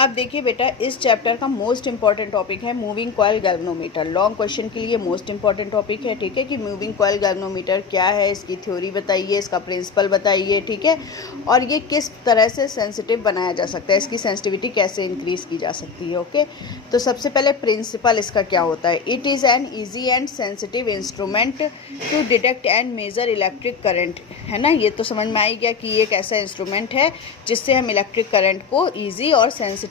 अब देखिए बेटा, इस चैप्टर का मोस्ट इंपॉर्टेंट टॉपिक है moving coil galvanometer. Long question के लिए मोस्ट इंपॉर्टेंट टॉपिक है, ठीक है, कि मूविंग कॉइल गैल्वेनोमीटर क्या है, इसकी थ्योरी बताइए, इसका प्रिंसिपल बताइए, ठीक है, और ये किस तरह से सेंसिटिव बनाया जा सकता है, इसकी सेंसिटिविटी कैसे इंक्रीज़ की जा सकती है। ओके, तो सबसे पहले प्रिंसिपल इसका क्या होता है। It is an easy and sensitive instrument to detect and measure electric current, है ना। ये तो समझ में आ ही गया कि ये एक ऐसा इंस्ट्रूमेंट है जिससे हम इलेक्ट्रिक करंट को ईजी और सेंसिटिवली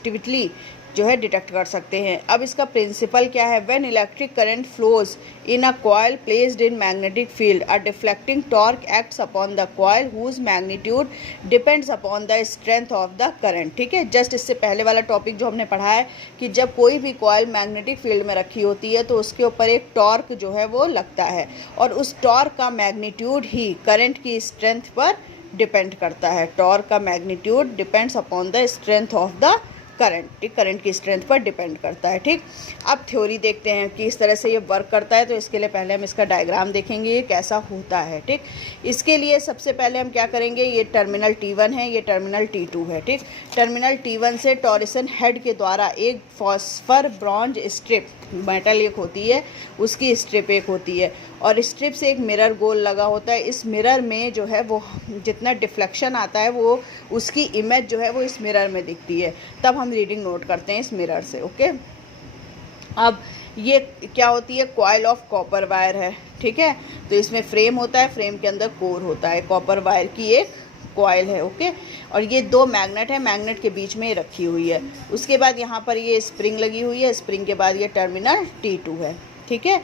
जो है डिटेक्ट कर सकते हैं। अब इसका प्रिंसिपल क्या है। When electric current flows in a coil placed in magnetic field, a deflecting torque acts upon the coil whose magnitude depends upon the strength of the current, ठीक है। जस्ट इससे पहले वाला टॉपिक जो हमने पढ़ा है कि जब कोई भी कॉइल मैग्नेटिक फील्ड में रखी होती है तो उसके ऊपर एक टॉर्क जो है वो लगता है, और उस टॉर्क का मैग्नीट्यूड ही करंट की स्ट्रेंथ पर डिपेंड करता है। टॉर्क का magnitude depends upon the strength of the current, current की स्ट्रेंथ पर डिपेंड करता है, ठीक। अब थ्योरी देखते हैं कि इस तरह से ये वर्क करता है। तो इसके लिए पहले हम इसका डायग्राम देखेंगे ये कैसा होता है, ठीक। इसके लिए सबसे पहले हम क्या करेंगे, ये टर्मिनल T1 है, ये टर्मिनल T2 है, ठीक। टर्मिनल T1 से टॉरिसन हेड के द्वारा एक फॉस्फर ब्रॉन्ज स्ट्रिप, मेटल एक होती है, उसकी स्ट्रिप एक होती है, और स्ट्रिप से एक मिरर गोल लगा होता है। इस मिरर में जो है वो जितना डिफ्लेक्शन आता है वो उसकी इमेज जो है वो इस मिरर में दिखती है, तब हम रीडिंग नोट करते हैं इस मिरर से। ओके, अब ये क्या होती है, कॉइल ऑफ कॉपर वायर है, ठीक है। तो इसमें फ्रेम होता है, फ्रेम के अंदर कोर होता है, कॉपर वायर की एक कॉइल है। ओके, और ये दो मैग्नेट है, मैग्नेट के बीच में रखी हुई है। उसके बाद यहाँ पर ये स्प्रिंग लगी हुई है, स्प्रिंग के बाद ये टर्मिनल T2 है, ठीक है।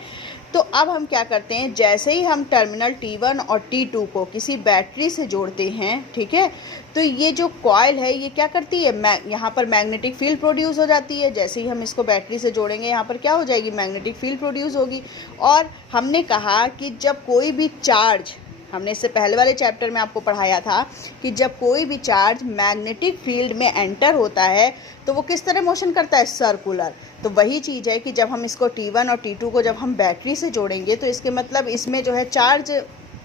तो अब हम क्या करते हैं, जैसे ही हम टर्मिनल T1 और T2 को किसी बैटरी से जोड़ते हैं, ठीक है, तो ये जो कॉइल है ये क्या करती है, यहाँ पर मैग्नेटिक फील्ड प्रोड्यूस हो जाती है। जैसे ही हम इसको बैटरी से जोड़ेंगे यहाँ पर क्या हो जाएगी, मैग्नेटिक फील्ड प्रोड्यूस होगी। और हमने कहा कि जब कोई भी चार्ज, हमने इससे पहले वाले चैप्टर में आपको पढ़ाया था कि जब कोई भी चार्ज मैग्नेटिक फील्ड में एंटर होता है तो वो किस तरह मोशन करता है, सर्कुलर। तो वही चीज़ है कि जब हम इसको T1 और T2 को जब हम बैटरी से जोड़ेंगे तो इसके मतलब इसमें जो है चार्ज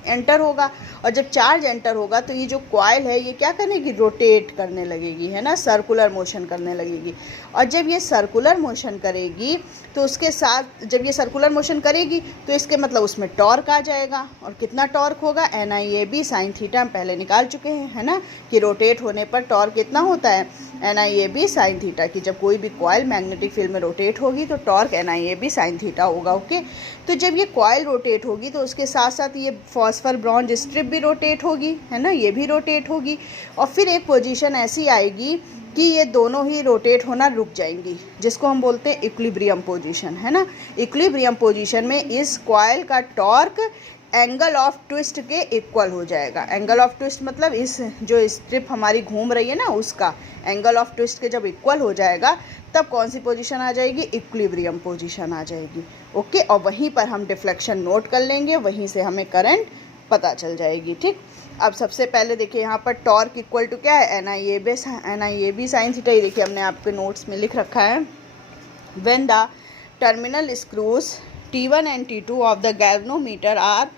एंटर होगा, और जब चार्ज एंटर होगा तो ये जो कॉइल है ये क्या करेगी, रोटेट करने लगेगी, है ना, सर्कुलर मोशन करने लगेगी। और जब ये सर्कुलर मोशन करेगी तो उसके साथ जब ये सर्कुलर मोशन करेगी तो इसके मतलब उसमें टॉर्क आ जाएगा, और कितना टॉर्क होगा, NIAB sin थीटा हम पहले निकाल चुके हैं, है ना, कि रोटेट होने पर टॉर्क कितना होता है, NIAB sin थीटा, कि जब कोई भी कॉइल मैग्नेटिक फील्ड में रोटेट होगी तो टॉर्क NIAB sin थीटा होगा। ओके, तो जब ये कॉइल रोटेट होगी तो उसके साथ साथ ये फॉस्फर ब्रॉन्ज स्ट्रिप भी रोटेट होगी, है ना, ये भी रोटेट होगी, और फिर एक पोजीशन ऐसी आएगी कि ये दोनों ही रोटेट होना रुक जाएंगी, जिसको हम बोलते हैं इक्विलिब्रियम पोजीशन, है ना। इक्विलिब्रियम पोजीशन में इस कॉइल का टॉर्क एंगल ऑफ ट्विस्ट के इक्वल हो जाएगा। एंगल ऑफ ट्विस्ट मतलब इस जो स्ट्रिप हमारी घूम रही है ना उसका एंगल ऑफ ट्विस्ट के जब इक्वल हो जाएगा तब कौन सी पोजीशन आ जाएगी, इक्विलिब्रियम पोजीशन आ जाएगी। ओके, और वहीं पर हम डिफ्लेक्शन नोट कर लेंगे, वहीं से हमें करंट पता चल जाएगी, ठीक। अब सबसे पहले देखिए यहाँ पर टॉर्क इक्वल टू क्या है, NIAB sin थीटा। ये देखिए हमने आपके नोट्स में लिख रखा है। When the terminal screws T1 and T2 of the galvanometer are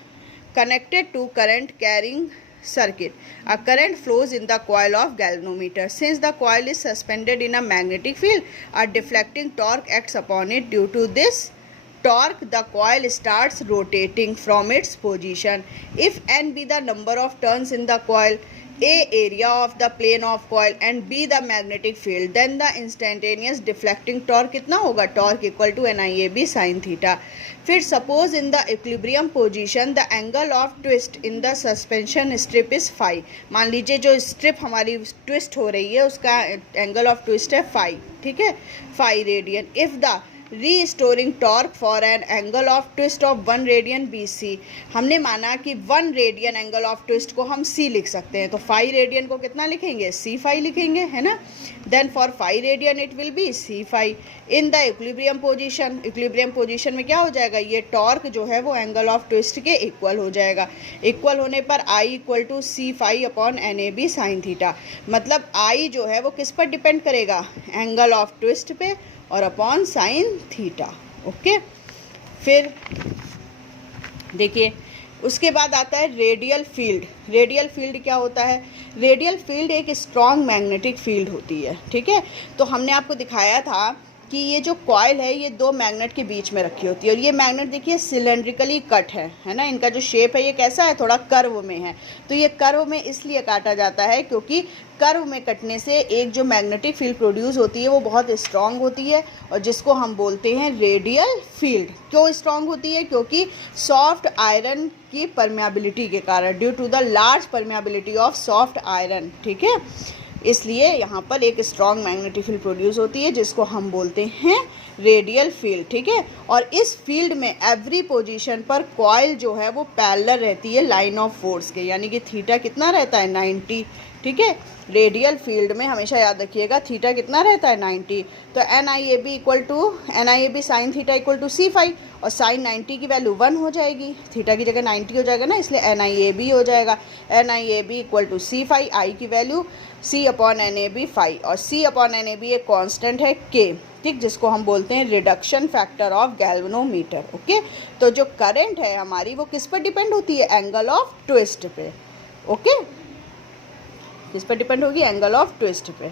connected to current carrying circuit, a current flows in the coil of galvanometer. Since the coil is suspended in a magnetic field, a deflecting torque acts upon it. Due to this torque, the coil starts rotating from its position. If n be the number of turns in the coil, A area of the plane of coil and B the magnetic field, then the instantaneous deflecting torque कितना होगा, torque equal to NIAB sin theta. फिर suppose in the equilibrium position the angle of twist in the suspension strip is phi. मान लीजिए जो strip हमारी twist हो रही है उसका angle of twist है phi, ठीक है, phi radian. If the restoring torque for an angle of twist of 1 radian BC, हमने माना कि 1 रेडियन एंगल ऑफ ट्विस्ट को हम C लिख सकते हैं, तो 5 रेडियन को कितना लिखेंगे, C phi लिखेंगे, है ना। Then for 5 radian it will be C phi in the equilibrium position. Equilibrium position में क्या हो जाएगा, ये टॉर्क जो है वो एंगल ऑफ ट्विस्ट के इक्वल हो जाएगा। इक्वल होने पर I equal to C phi upon NAB sin theta, मतलब I जो है वो किस पर डिपेंड करेगा, एंगल ऑफ ट्विस्ट पे और अपॉन साइन थीटा। ओके, फिर देखिए उसके बाद आता है रेडियल फील्ड। रेडियल फील्ड क्या होता है? रेडियल फील्ड एक स्ट्रॉन्ग मैग्नेटिक फील्ड होती है, ठीक है। तो हमने आपको दिखाया था कि ये जो कॉइल है ये दो मैग्नेट के बीच में रखी होती है, और ये मैग्नेट देखिए सिलेंड्रिकली कट है ना, इनका जो शेप है ये कैसा है, थोड़ा कर्व में है। तो ये कर्व में इसलिए काटा जाता है क्योंकि कर्व में कटने से एक जो मैग्नेटिक फील्ड प्रोड्यूस होती है वो बहुत स्ट्रांग होती है, और जिसको हम बोलते हैं रेडियल फील्ड। क्यों स्ट्रांग होती है? क्योंकि सॉफ्ट आयरन की परमेबिलिटी के कारण, due to the large permeability of soft iron, ठीक है, इसलिए यहाँ पर एक स्ट्रॉन्ग मैग्नेटिक फील्ड प्रोड्यूस होती है जिसको हम बोलते हैं रेडियल फील्ड, ठीक है। और इस फील्ड में एवरी पोजीशन पर कॉइल जो है वो पैरेलल रहती है लाइन ऑफ फोर्स के, यानी कि थीटा कितना रहता है 90, ठीक है। रेडियल फील्ड में हमेशा याद रखिएगा थीटा कितना रहता है 90। तो NIAB equal to NIAB sine theta equal to C5, और साइन 90 की वैल्यू 1 हो जाएगी, थीटा की जगह 90 हो जाएगा ना, इसलिए NIAB हो जाएगा। NIAB इक्वल टू C5, आई की वैल्यू C/NAB 5, और C/NAB एक कांस्टेंट है K, ठीक, जिसको हम बोलते हैं reduction factor of galvanometer, okay. तो जो करंट है हमारी वो किस पर डिपेंड होती है? एंगल ऑफ ट्विस्ट पे, ओके, किस पर डिपेंड होगी? एंगल ऑफ ट्विस्ट पे।